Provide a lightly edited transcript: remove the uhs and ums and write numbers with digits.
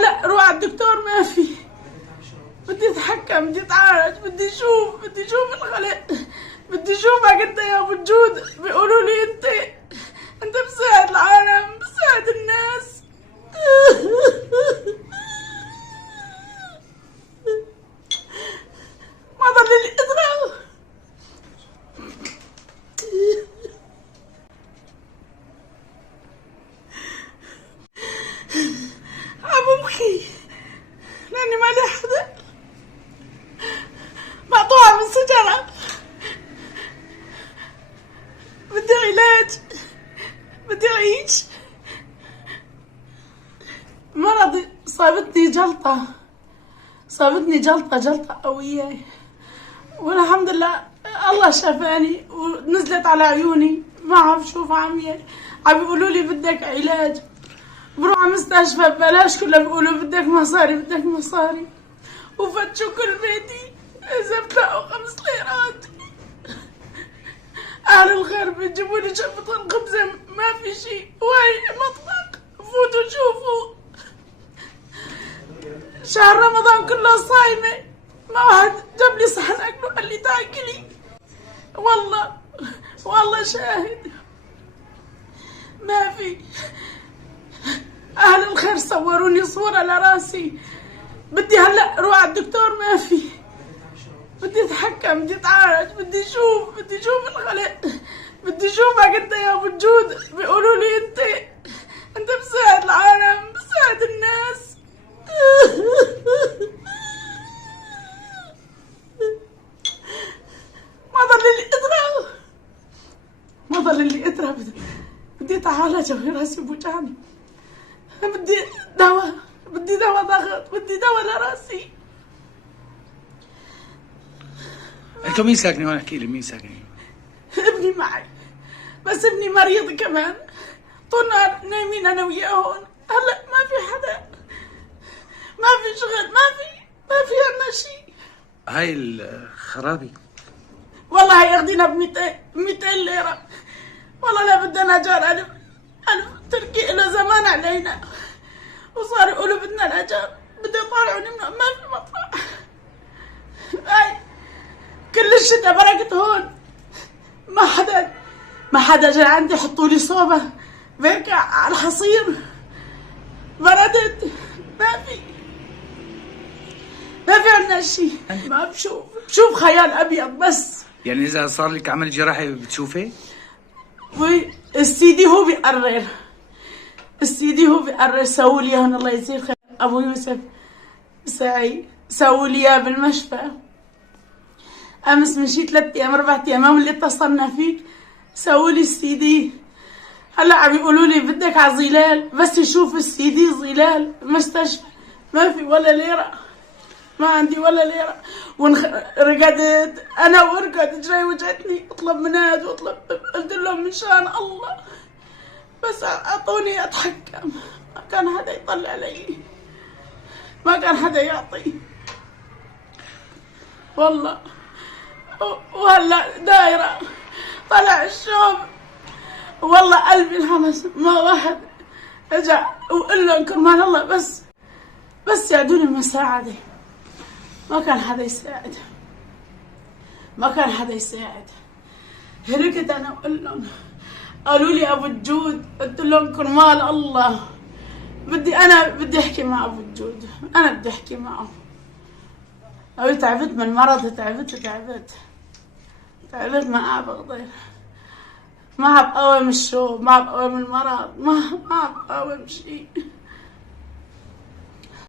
هلا روح على الدكتور ما في. بدي اتحكم، بدي اتعالج، بدي اشوف الخلق، بدي اشوفك انت يا ابو الجود. بيقولوا لي انت بتساعد العالم، بتساعد الناس. ما ضل لي قدرة. عم ببكي لاني ما لي حدا، مقطوعة من سجرة، بدي علاج، بدي أعيش. مرضي صابتني جلطة قوية، والحمد لله الله شفاني ونزلت على عيوني، ما عم شوف عمية. عم بيقولوا لي بدك علاج، بروح على مستشفى ببلاش، كلها بيقولوا بدك مصاري، وفتشوا كل بيتي إذا بتلاقوا 5 ليرات. أهل الخير بيجيبوا لي شفة الخبزة، ما في شيء، وهي مطبخ، فوتوا شوفوا. شهر رمضان كله صايمة، ما واحد جاب لي صحن أكل وقال لي تاكلي. والله شاهد ما في. أهل الخير صوروني صورة لراسي. بدي هلا روح على الدكتور ما في. بدي اتحكم، بدي اتعالج، بدي اشوف الخلق، بدي اشوفك انت يا ابو الجود. بيقولوا لي انت بتساعد العالم، بتساعد الناس. ما ضل لي قدرة. بدي اتعالج، راسي بوجعني، بدي دواء ضغط، بدي دواء لراسي. انتوا مين ساكنين هون؟ احكي لي مين ساكنين؟ ابني معي، بس ابني مريض كمان، طول النهار نايمين انا وياه هون. هلا ما في حدا، ما في شغل، ما في عنا شيء. هاي الخرابي والله هي اخذينا ب 200 ليرة. والله لا بدنا اجار. ألف تركي له زمان علينا، وصار يقولوا بدنا الاجار، بده يطالعوني ما في مطرح. هاي كل الشتاء بركت هون، ما حدا جاي عندي يحطوا لي صوبة بيك على الحصير. بردت، ما في عنا شيء. ما بشوف خيال ابيض بس. يعني اذا صار لك عمل جراحي بتشوفي؟ والسيدي هو بيقرر. سووا لي هون الله يجزيه خير ابو يوسف سعيد، سووا لي اياه بالمشفى. امس مشي 3 ايام 4 ايام اللي اتصلنا فيك سووا لي السيدي. هلا عم يقولوا لي بدك على ظلال، بس يشوف السيدي ظلال مستشفى. ما في ولا ليرة، ما عندي ولا ليرة. رقدت انا ورقد جاي وجعتني، اطلب من هاد واطلب. قلت لهم من شان الله بس اعطوني اتحكم. ما كان حدا يطلع لي، ما كان حدا يعطي والله. وهلا دايرة طلع الشوب، والله قلبي انحمس. ما واحد اجا وقال لهم كرمال الله بس يعدوني مساعدة. ما كان حدا يساعد. هركت انا وقل لهم، قالوا لي ابو الجود. قلت لهم كرمال الله بدي احكي مع ابو الجود، انا بدي احكي معه. تعبت من المرض، تعبت ما بقدر، ما بقاوم الشوب، ما بقاوم المرض، ما بقاوم شيء.